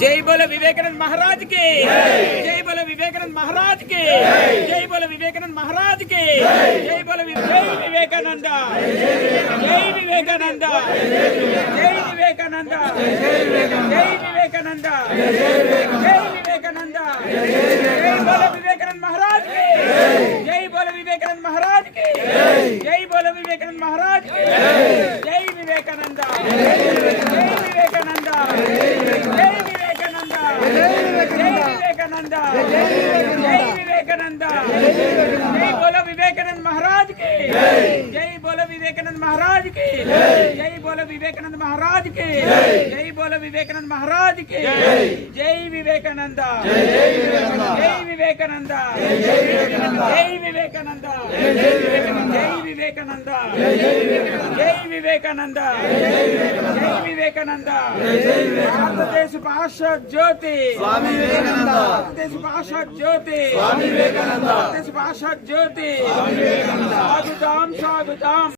जय बोलो विवेकानंद महाराज के, जय बोलो विवेकानंद महाराज के, जय बोलो विवेकानंद महाराज के, जय बोलो जय विवेकानंद, जय विवेकानंद, जय विवेकानंद, जय विवेकानंद, जय विवेकानंद, जय बोलो विवेकानंद महाराज के, जय बोलो विवेकानंद महाराज के, जय बोलो विवेकानंद महाराज के, जय विवेकानंद, जय विवेकानंद, जय विवेकानंद, जय विवेकानंद, जय विवेकानंद, जय बोलो विवेकानंद महाराज के, जय बोलो विवेकानंद महाराज के, जय बोलो विवेकानंद महाराज के, जय बोलो विवेकानंद महाराज के, जय विवेकानंद, जय विवेकानंद, जय विवेकानंद, जय विवेकानंद, जय विवेकानंद, जय विवेकानंद, भारतदेश भाषा ज्योति स्वामी विवेकानंद, भारतदेश भाषा ज्योति स्वामी विवेकानंद, भारतदेश भाषा ज्योति स्वामी विवेकानंद, स्वागतम स्वागतम।